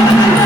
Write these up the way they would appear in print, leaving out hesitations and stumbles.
Kita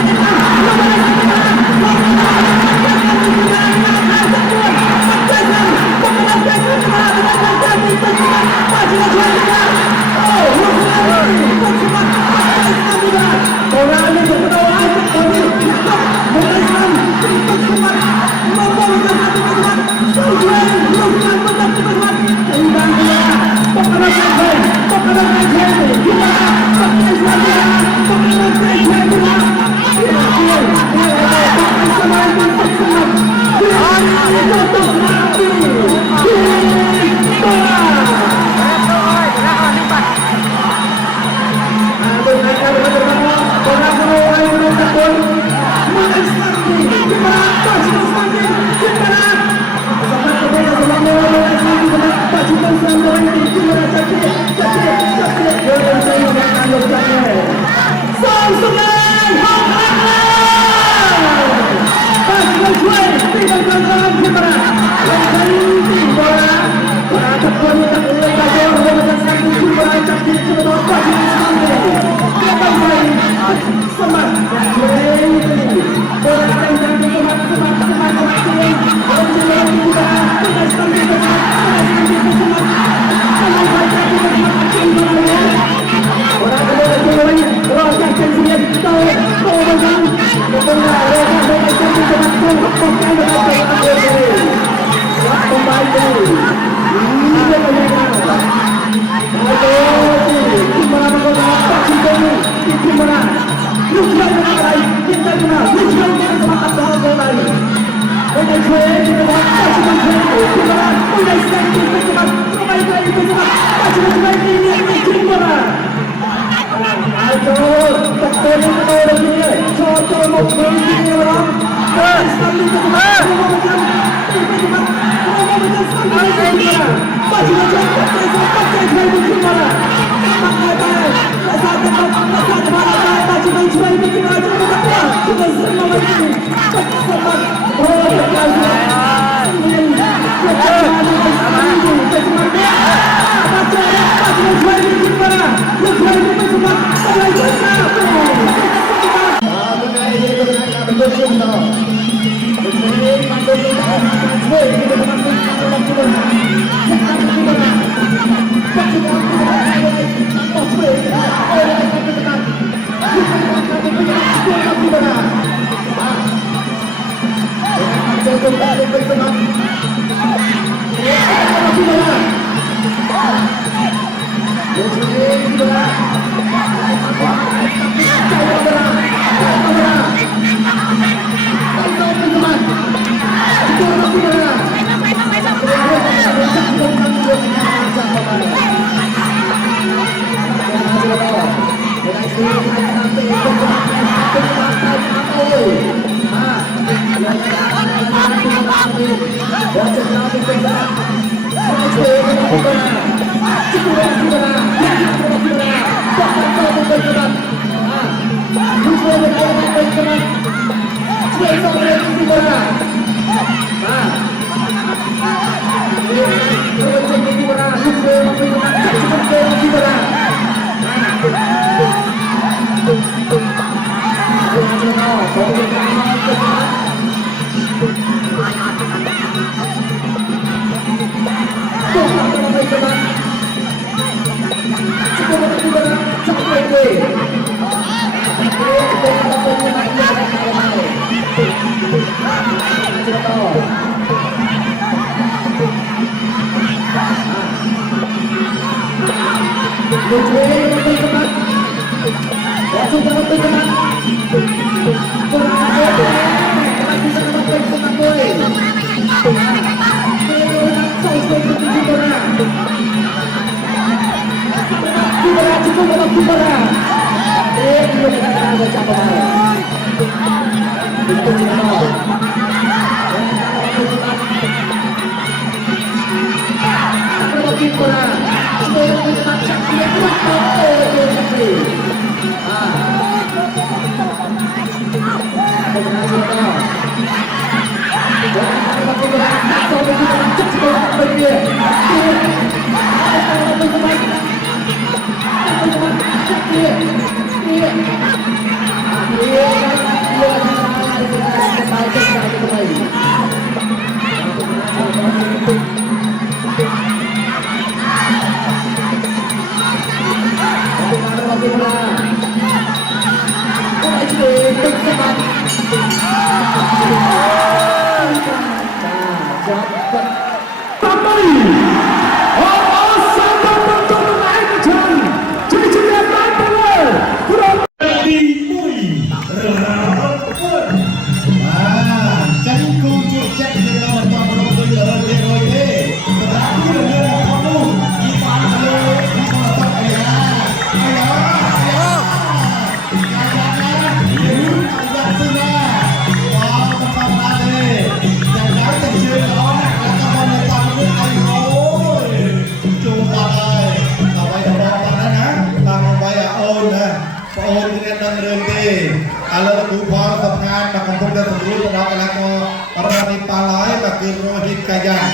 พอสำงานมาของพวกเดินสำรวจเรากันแล้วก็เราในปลาไหลมาคือโรหิตกายาน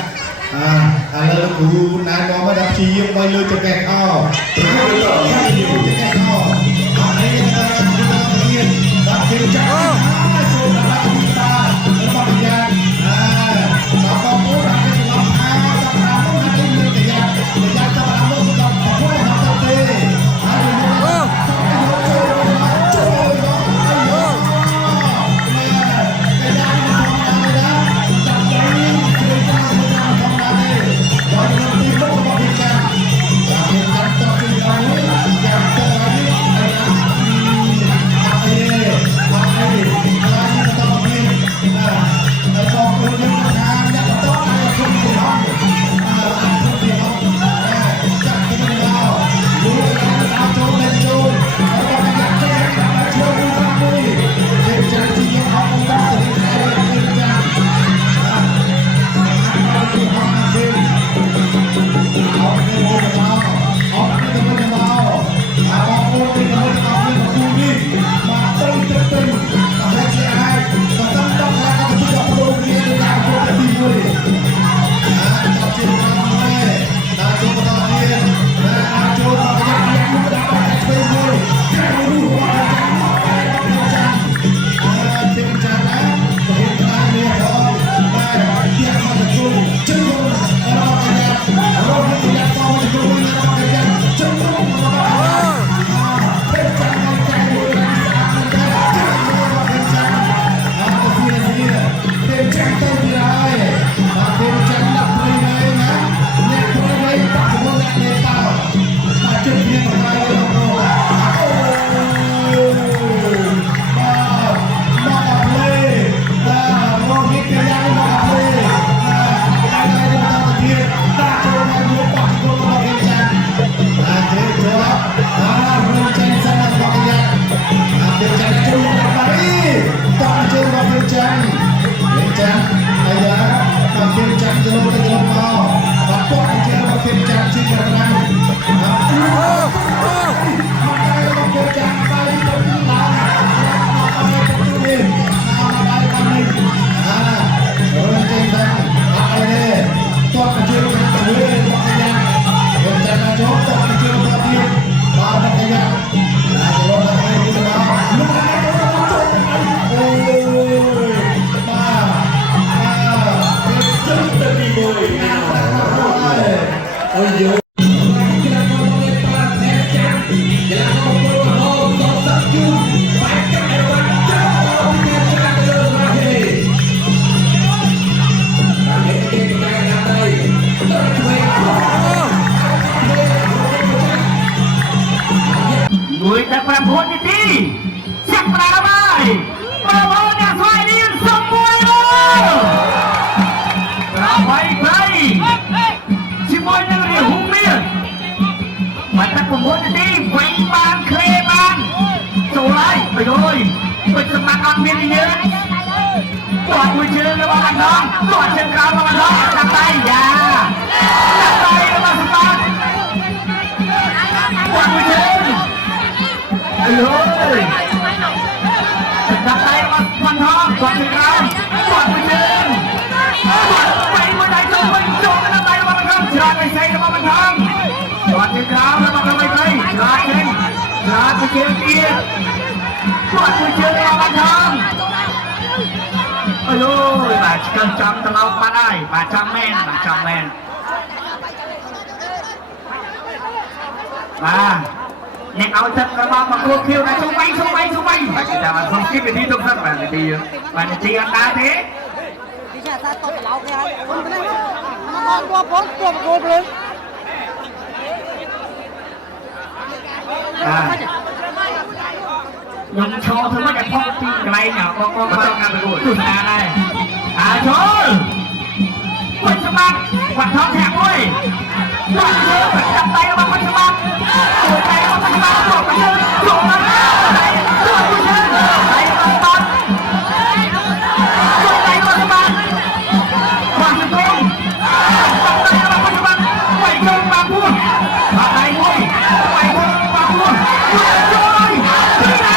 อะไรล่ะกูนายน้องมาดับชียังไม่เลยจะแก้ข้าวหรือไม่ต่อไม่อยู่จะแก้ข้าวอะไรก็จะทำได้เรียนดับเทียนจ้าโชว์ระดับวิชาระดับยานมาบอกผู้ดับเป็นลำพาดับน้ำมันให้เรียนแต่ยานจะมาลงกับผู้ทำตัวเองอะไรเนี่ยจำตลอดมาได้มาจำแม่นมาจำแม่นมาเนี่ยเอาจัดกระบอกมาครัวคิวนะสู้ไปมาจะมาส่งคลิปไปที่ตรงนั้นมาดีมาดีอันดาเทดิฉันจะตบเราแค่คนไปเลยมามองตัวผมตัวโกบเลยยังโชว์ถึงว่าจะพกที่ไกลเนี่ยก็ต้องการไปดูจุดนาได้โชว์คนสมัครวัดท้องแถบด้วยวัดเยอะจับไตมาคนสมัครตัวไตมาคนสมัครตัวไปเยอะตัวมาไตตัวไปเยอะไตมาตอนตัวไตมาสมัครวัดตรงจับไตมาคนสมัครไปเยอะมาพูดมาไตด้วยไปเยอะมาพูดโดยที่ไหน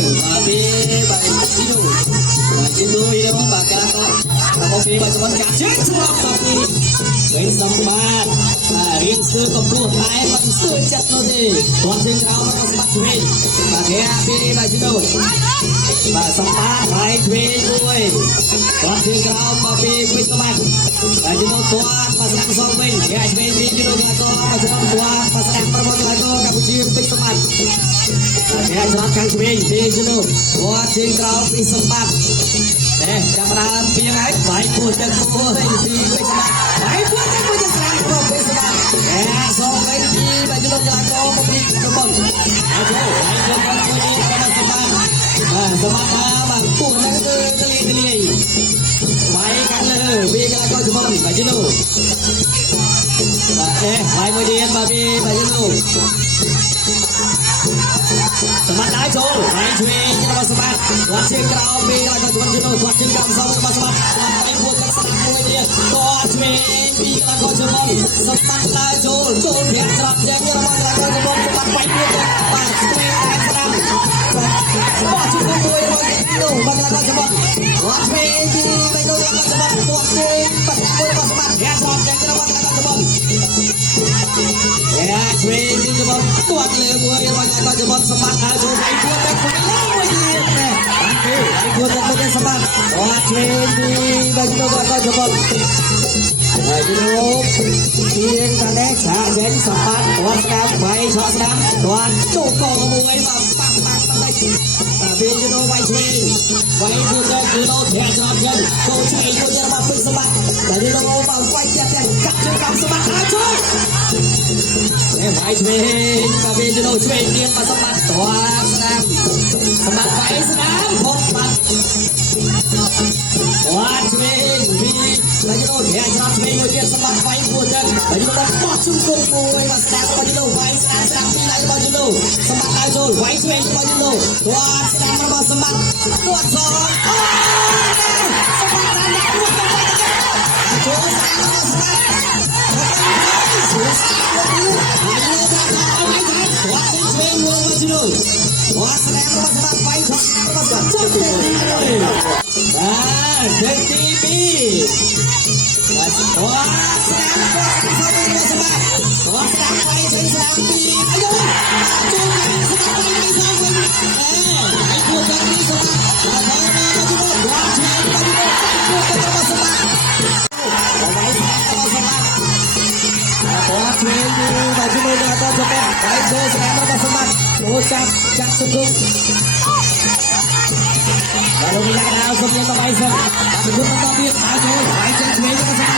Tapi itu bakal kopi macam cacing suap tapi sempat ring sư công phu thái vẫn sư chặt nó đi còn trên áo nó sempat cuy pakai api baju đâu và sempat phải cuy cuy còn trên áo kopi cuy sempat baju nó kuat pas đang song mình ya cuy cuy nó là to macam kuat pas đang perform lagi kapucin cuy sempat ya jelaskan cuy cuy nó kuat trên áo cuy sempat jangan dalam pirai baik pun dan pun cuy sempat baik pun dan pun serang cuy sempat so baik di baju lo jago kopi kembang ayo baik pun dan pun pada sempat sempat bang pun dan keli baik kan le bi jago kembang baju lo baik kemudian babi baju lo sempat aja baik cuy jangan sempat buat sing kau bi jago kembang dulu buat sing kau sempat baik pun dan sempat kemudian buat cuy bi jago kembang sempat aja cuy biar serap jangan jago kembang sempat baik pun pas cuy serang buat cuy boleh bagi lo bagi jago kembang buat cuy bi jago kembang buat cuy pas sempat ya serap jangan jago kembang ya cuy kembang buat le boleh bagi jago kembang sempat aja baik pun dan buat dan sempat buat cuy bi bagi jago kembang tiếng ta đét xả đến sập bát toàn đám bay xóa đám toàn chủ cầu mùi mà băng băng băng đây bên cho nó bay chơi bay vượt lên cứ nó thẹn cho nhân cô chạy cô nhân mà phi sập bát để cho nó vào quay chặt đèn cắt chân cắm sập bát ai chơi em bay chơi và bên cho nó chơi tiếng mà sập bát toàn đám sập bát bay đám hốt bát toàn chơi vì là cho nó thẹn cho chơi người kia sập bát bay vượt lên để cho nó bỏ chung cùng mùi mà sập bát cho nó bay sập đi lại bao nhiêu đâu sập bát ai chơi bay chơi bao nhiêu đâu toàn sập semat kuat seorang Cak sukung lalu minyak kenal sebelum terbaik tapi pun mengambil aja baik dan semuanya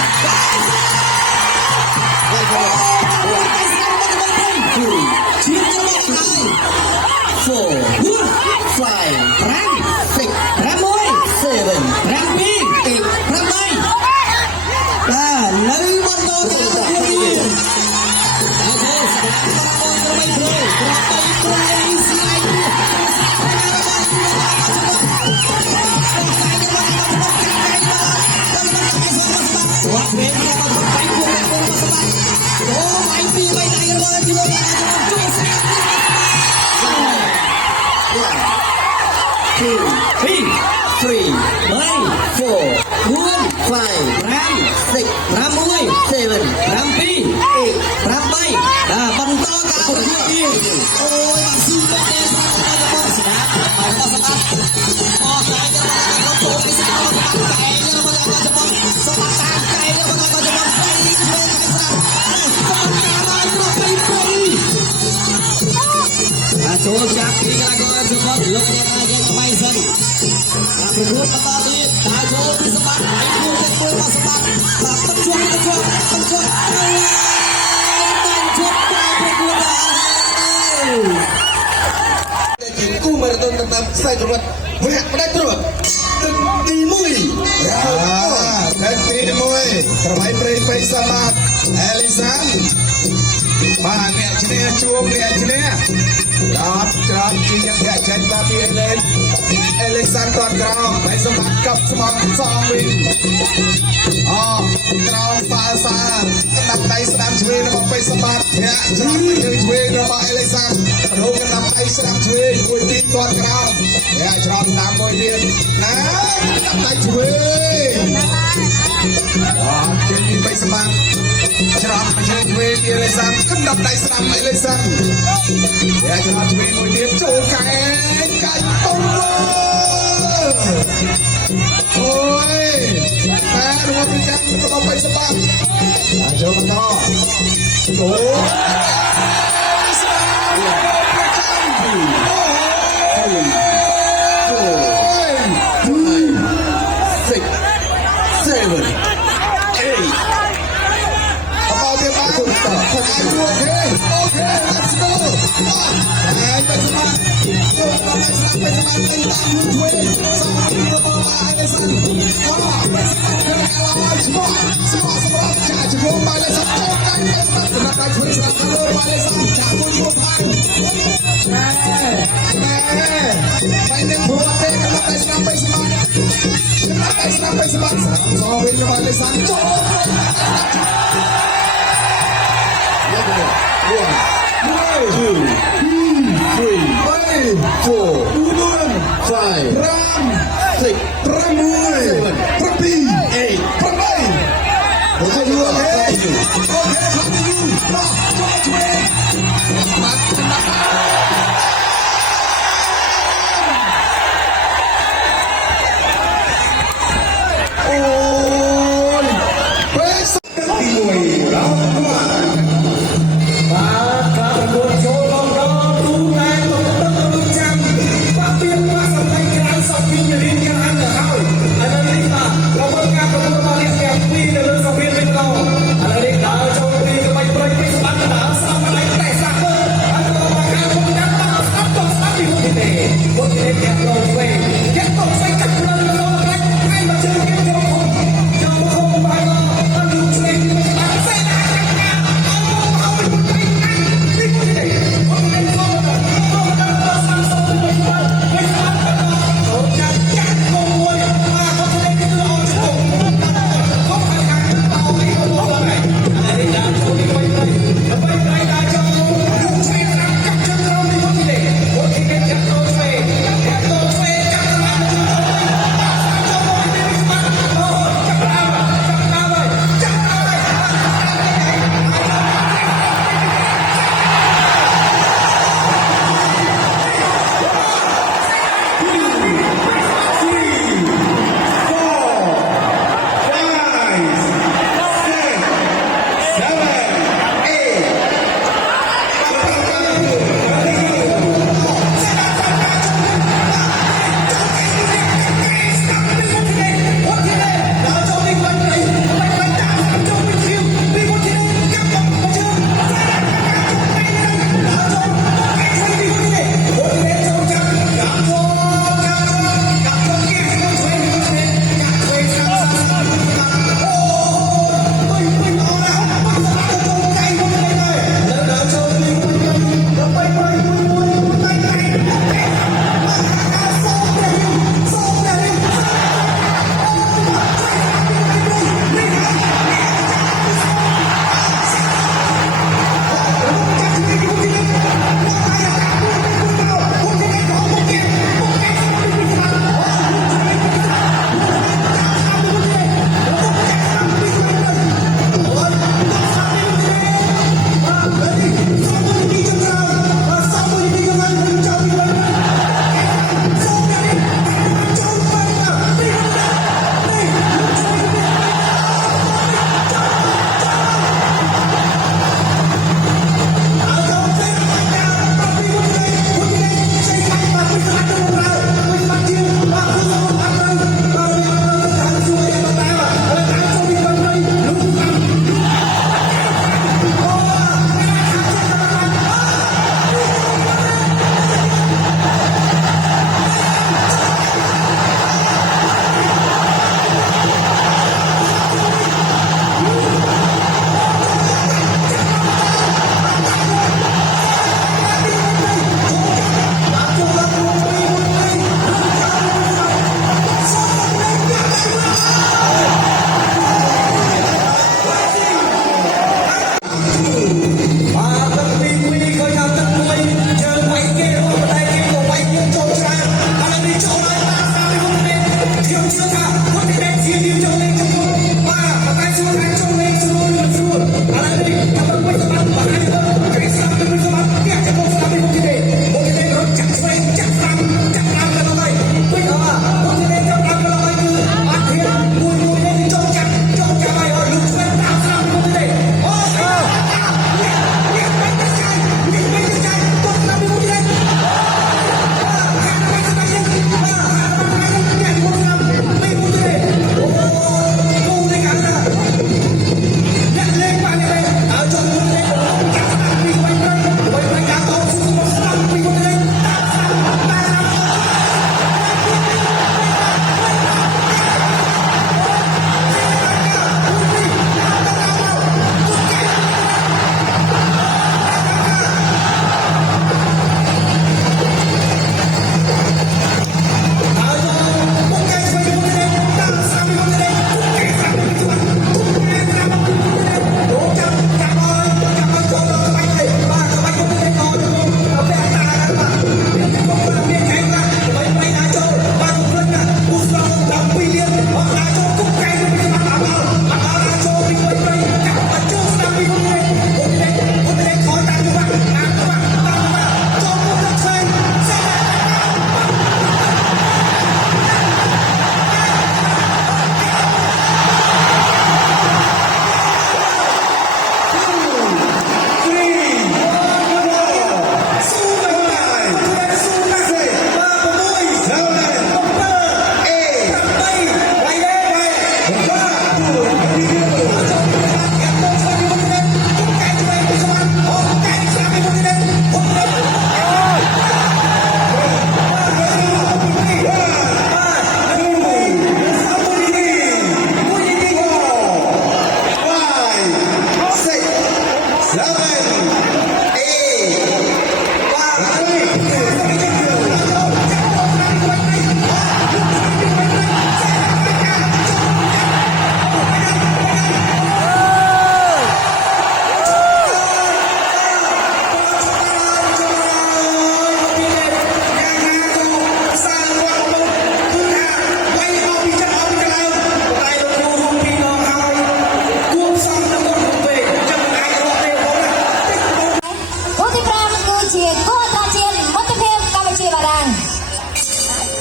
saya coba banyak pada terus timui dan timui terbaik perih sama Elisan banyak jenis cuam dia jenis Trot chỉ nhận thẻ chân và bia lên Alexander Trot phải sớm bắt cặp sớm song win Trot pha xa cái nắm tay sẽ làm chơi nó phải sớm bắt thẻ Trot phải chơi chơi nó phải Alexander đâu cái nắm tay sẽ làm chơi mùi tin toàn Trot thẻ Trot làm mùi tin nè nắm tay chơi trên đi phải sớm bắt Trot phải chơi chơi bia Alexander cái nắm tay sẽ làm Alexander thẻ Trot chơi mùi tin chỗ cái tung ôi mẹ đúng không chắc nó không phải sắp bắt chờ mà to ôi Okay, let's go. Ay, Benjamin.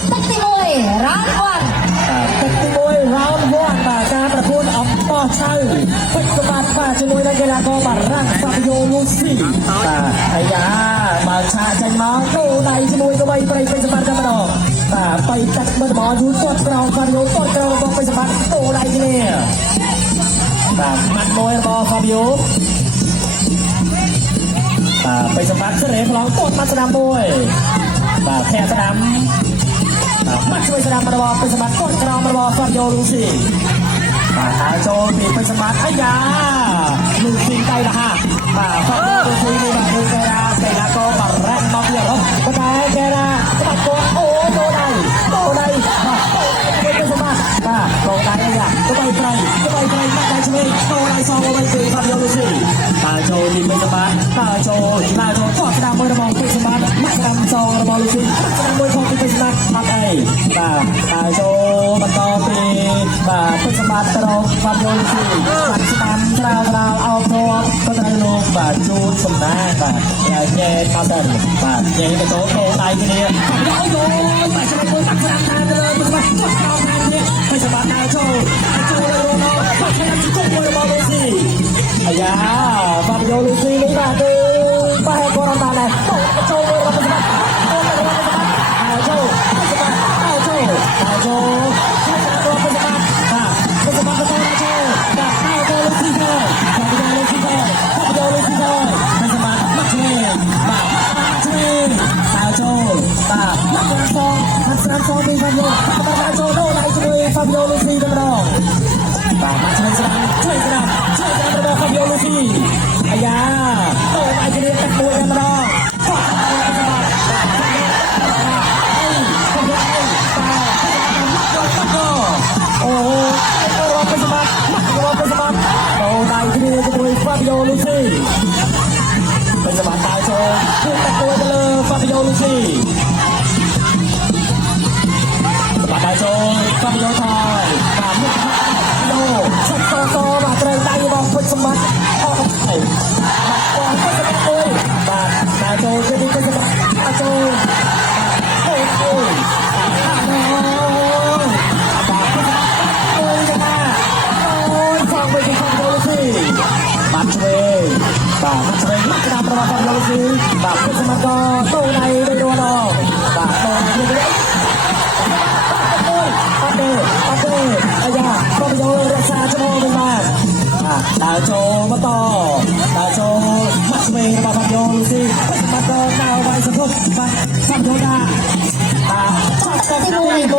ទឹកទី1 round 1 ទឹកទី1 round 1បាទការប្រកួតអំបោះឆៅពេជ្រសម្បត្តិបាទជាមួយនឹងកីឡាករបារាំងហ្វាប៊ីយ៉ូលូស៊ីបាទអាយ៉ាបើឆាចេញមកដូរដៃជាមួយក្បីប្រៃពេជ្រសម្បត្តិតែម្ដងបាទបៃទឹកមើលមកយូរទាត់ក្រោមហ្វាប៊ីយ៉ូទាត់ក្រោមរបស់ពេជ្រសម្បត្តិដូរដៃគ្នាបាទម៉ាត់មួយរបស់ហ្វាប៊ីយ៉ូបាទពេជ្រសម្បត្តិសេរីខ្លងទាត់មកស្ដាំមួយបាទធាក់ស្ដាំម៉ាត់ជួយស្ដាំរបស់ពេជ្រសម្បត្តិទាត់ក្រោមរបស់ហ្វាប៊ីយ៉ូលូស៊ីបាទហើយចូលពីពេជ្រសម្បត្តិអាយ៉ាលូស៊ីដៃរហ័សបាទហ្វាប៊ីយ៉ូលូស៊ីនេះបាទគឺកីឡាករបារាំងមកពីអឺរ៉ុបប៉ុន្តែកីឡាក្បាច់គាត់អូដូរដៃបាទពេជ្រសម្បត្តិបាទដូរដៃអាយ៉ាក្បីប្រៃមកដៃឆ្វេងដូរដៃសងមកវិញពីហ្វាប៊ីយ៉ូលូស៊ីបាទចូលពីពេជ្រសម្បត្តិបាទចូលទាត់ស្ដាំមួយរបស់ពេជ្រសម្បត្តិមកស្ដាំសងរបស់លូស៊ីស្ដាំមួយផងពីពេជ្រសម្បត្តិអត់អីបាទហើយចូលបន្តពីបាទពេជ្រសម្បត្តិទៅរកហ្វាប៊ីយ៉ូលូស៊ីបាទស្ដាំក្រៅអោបទ្របក៏ត្រូវលោកបាទជួនសំណាងបាទហើយញ៉ែមកសិនបាទញ៉ែទៅចូលដូរដៃគ្នាអូយបាទស្ដាំមួយតាក់ស្ដាំខាងទៅពេជ្រសម្បត្តិទាត់ក្រោមខាងនេះពេជ្រសម្បត្តិដើរចូលរងមកគាត់ឆ្លងជង្គង់មួយរបស់លូស៊ីអាយ៉ាហ្វាប៊ីយ៉ូលូស៊ីនេះបាទគឺបែរគាត់បានដែរចូលមួយរបស់ពេជ្រសម្បត្តិហើយចូលពេជ្រសម្បត្តិហើយចូលរបស់ពេជ្រសម្បត្តិបាទពេជ្រសម្បត្តិទៅដល់ចូលបាទហើយចូលលូស៊ីទៅលូស៊ីទៅលូស៊ីទៅពេជ្រសម្បត្តិមកឆ្វេងបាទហើយចូលបាទមកស្រាំសងពីហ្វាប៊ីយ៉ូបាទចូលដូរដៃជួយហ្វាប៊ីយ៉ូលូស៊ីទៅម្ដងបាទមកឆ្វេងស្ដាំរបស់ហ្វាប៊ីយ៉ូលូស៊ីអាយ៉ាដូរដៃគ្នាទឹកមួយតែម្ដងអូរបស់ពេជ្រសម្បត្តិដូរដៃគ្នាជាមួយហ្វាប៊ីយ៉ូលូស៊ីពេជ្រសម្បត្តិដើរចូលพุ่งតែគួរទៅលើហ្វាប៊ីយ៉ូលូស៊ីបាទដើរចូលហ្វាប៊ីយ៉ូថយបាទមុខអូឆាប់តបាទត្រូវដៃរបស់ពេជ្រសម្បត្តិអស់ហើយបាទពេជ្រសម្បត្តិមួយបាទដើរចូលទៅពេជ្រសម្បត្តិដើរចូលអូបាទពេជ្រសម្បត្តិមួយទៅណាអូយផងវិញពីខាងលូស៊ីបាទឆ្វេងបាទឆ្វេងមកក្តាប់របស់ខាងលូស៊ីបាទពេជ្រសម្បត្តិក៏ដូរដៃទៅដងបាទដូរដៃទៅអត់ទេអាយ៉ាក៏យករក្សាចំណងវិញបាទដើរចូលបន្តដើរចូលមកឆ្វេងរបស់បាត់យ៉ូលូស៊ីបាត់ក៏ដើរវាយសង្គមបាទបាត់យ៉ូដាចាប់ទឹកទី1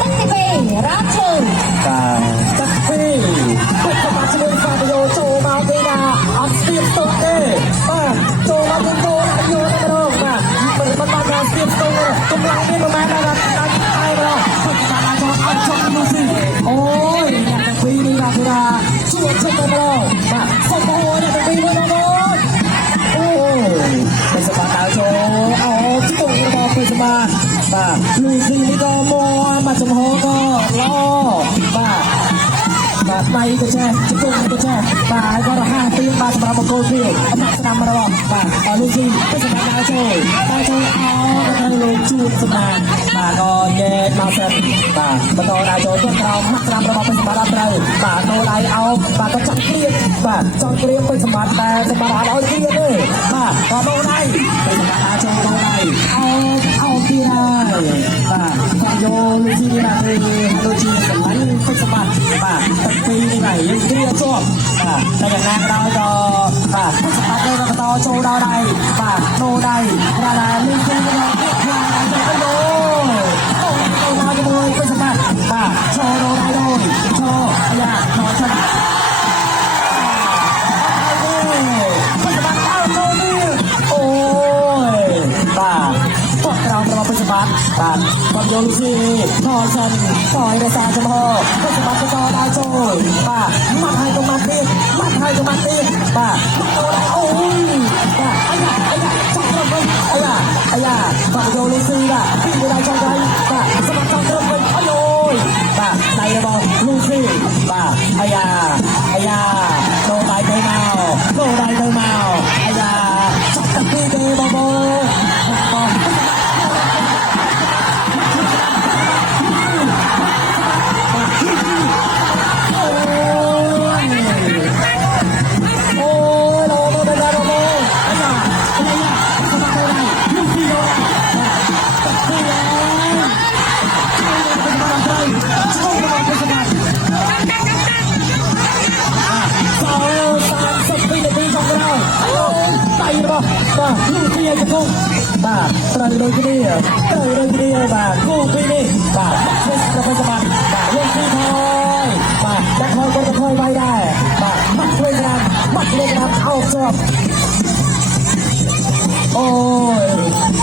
ទឹកទី2 round 2បាទទឹកពីពេជ្រសម្បត្តិជាមួយបាត់យ៉ូចូលមកពីណាអត់ស្ទាបទុកទេបាទចូលមកទៅចូលយូរទៅរកបាទមិនបានស្ទាបទុកកម្លាំងនេះប្រហែលដល់ហើយដល់អត់ចង់លូស៊ីអូយអ្នកទាំងពីរនេះបាទគឺថាជួបជិតទៅម្ដងបាទសុំអូអ្នកទាំងពីរនេះបងអូពេជ្រសម្បត្តិដើរចូលអូជង្គង់របស់ពេជ្រសម្បត្តិបាទលូស៊ីនេះក៏មកចំហក៏ល្អបាទដៃក៏ចេះជង្គង់ក៏ចេះបាទហើយក៏រហ័សទៀងបាទសម្រាប់បង្គោលទៀតអត់ស្ដាំរបស់បាទលូស៊ីពេជ្រសម្បត្តិដើរចូលអូក៏ត្រូវលោកជួបសម្បត្តិបាទក៏ញែកមកសិនបាទបន្តដើរចូលទៅក្រោមមកស្ដាំរបស់ពេជ្រសម្បត្តិត្រូវបាទដូរដៃអោបបាទក៏ចាក់គ្រៀបបាទចង់គ្រៀបពេជ្រសម្បត្តិតែសម្បត្តិអត់ឲ្យគ្រៀបទេបាទក៏ដូរដៃពេជ្រសម្បត្តិដើរចូលដូរដៃអោបទៀតហើយបាទក៏យកលូស៊ីណាគឺលូស៊ីសម្បត្តិពេជ្រសម្បត្តិបាទទឹកពីរនេះហើយយើងគ្រៀបជាប់បាទតែយ៉ាងណាក៏ដោយក៏បាទពេជ្រសម្បត្តិនៅបន្តចូលដល់ដៃបាទដូរដៃបាទលូស៊ីក៏ខ្លាំងដែរទៅអូមកជាមួយពេជ្រសម្បត្តិបាទចូលដូរដៃដោយចូលអាយ៉ាដល់ឆ្លាតពេជ្រសម្បត្តិដើរចូលទៀតអូយបាទគាត់ក្រោមរបស់ពេជ្រសម្បត្តិបាទគាត់យកលូស៊ីថយសិនថយរក្សាចំហពេជ្រសម្បត្តិក៏ដើរចូលបាទមកឲ្យទៅមកទៀតបាទអូយបាទអាយ៉ាចាប់ទៅវិញអាយ៉ាគាត់យកលូស៊ីបាទពីដៃចង់ដៃបាទសម្បត្តិចង់ទៅវិញអាយបាទដៃរបស់លូស៊ីបាទអាយ៉ាដូរដៃទៅមកអាយ៉ាចាប់តាពីទេបង ត្រូវដូចគ្នាបាទគូពីនេះបាទធ្វើស្រាប់ទៅបាទលោកទីថយបាទដាក់ថយគាត់ថយបាយដែរបាទបាត់ធ្វើស្រាប់បាត់លេងស្រាប់អោបជាប់អូយ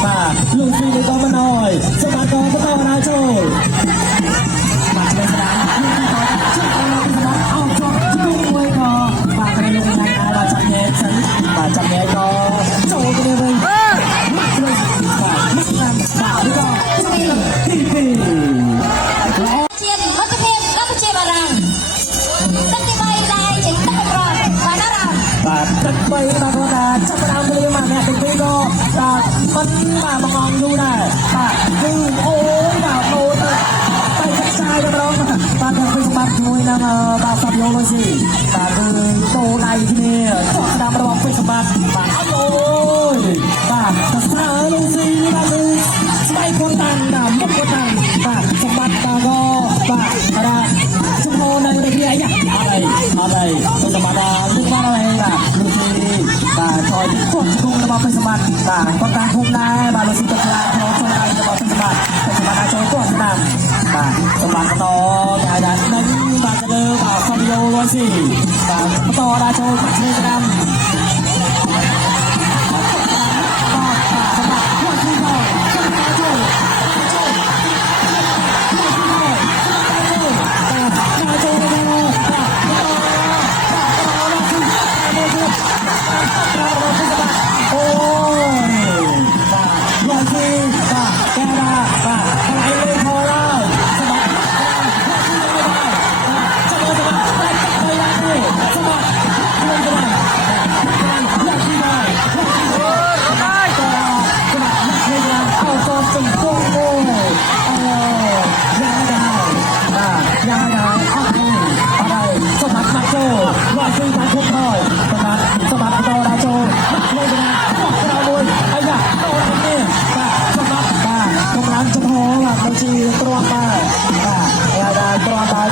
បាទលោកទីនេះក៏មិនអើយសម្រាប់ក៏បន្តណាចូលបាទលេងស្រាប់លោកទីថយជួយឲ្យសម្រាប់អោបជាប់ជួយមួយក៏បាទគេលោកណាស់បាទចាំញ៉ែសិនបាទចាំញ៉ែក៏ចូលគ្នាវិញបាទជួយបាទមិនស្រាប់បាទនេះក៏ទីពីរ ជាតិមិត្តភាពកម្ពុជាបារាំងទឹកទី3ដែរចេញទឹកប្រវត្តិបានអារម្មណ៍ បាទទឹកបីបាទគាត់ថាចាប់ផ្ដើមព្រាមអ្នកទាំងពីរក៏បាទមិនបាទបងអង្គយូរដែរបាទគឺអូយបាទអូយទៅទឹកចាយទៅម្ដងបាទទាំងពីរសម្បត្តិជាមួយនឹងបាទសាប់យ៉ូឡូស៊ីបាទគឺដូរដៃគ្នាចាប់ផ្ដើមរបស់ពីរសម្បត្តិបាទអូយបាទតែស្អាតឡូស៊ីនេះបាទគឺស្បែកខ្លួនតាំងបាទមុខខ្លួនតាំងបាទសម្បត្តិបាទក៏បាទបាទជំហរនៅដូចគ្នាអីយ៉ាអត់អីសម្បត្តិលើកបានហើយបាទលូស៊ីបាទថយគាត់គុំរបស់ពេជ្រសម្បត្តិបាទគាត់តាមគុំដែរបាទលូស៊ីទៅខ្លាចចូលចូលដៃរបស់ពេជ្រសម្បត្តិអាចចូលគាត់ស្ដាប់បាទសម្បត្តិបន្តគេថានឹងបាទទៅលើបាទសំយោលូស៊ីបាទបន្តដល់ចូលឆ្នេះស្ដាំ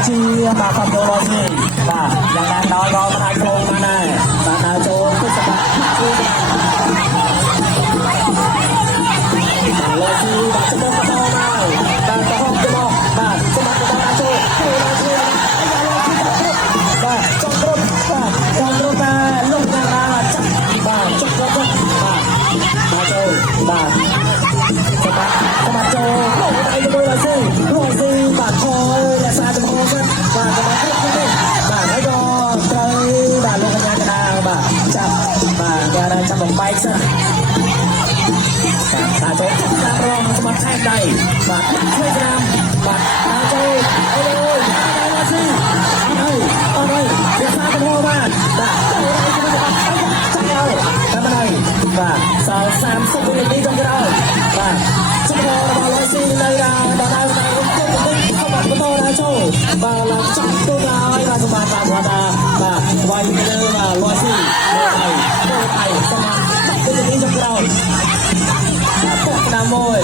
ជាបាទកំពុងរស់នេះបាទយ៉ាងណាដល់ក៏មិនអាចចូលបានដែរបាទដល់ចូលទៅសម្រាប់ជួយលោកស៊ីបាទសម្រាប់បន្តមកបាទទៅហុកទៅមកបាទសម្រាប់បន្តចូលចូលបាទចុះគ្រប់បាទចុះគ្រប់បាទលោកណាបាទចាក់បាទចុះគ្រប់បាទបាទចូលបាទសម្រាប់ចូលលោកដៃទៅលោកស៊ីបាទថយរក្សាចំហសិនបាទបាទហើយក៏ត្រូវបាទលោកកញ្ញាកណ្ដាលបាទចាប់បាទគេថាចាប់បំបែកសិនបាទចូលចាប់រងសម្រាប់ខែដៃបាទជួយស្រាមបាទចូលអូយដល់ស៊ីអត់ហើយរក្សាចំហបាទបាទចាំឲ្យតាមនេះបាទសល់30វិនាទីចុងក្រោយបាទចំហរបស់លោកស៊ីនៅដល់បន្តដល់ចូលបាទឡើងចាប់ទៅហើយបាទសម្រាប់បាទបាទវាយទៅលើបាទលួស៊ីទៅសម្រាប់ទៅទីចុងក្រោយបាទពុកណាមួយ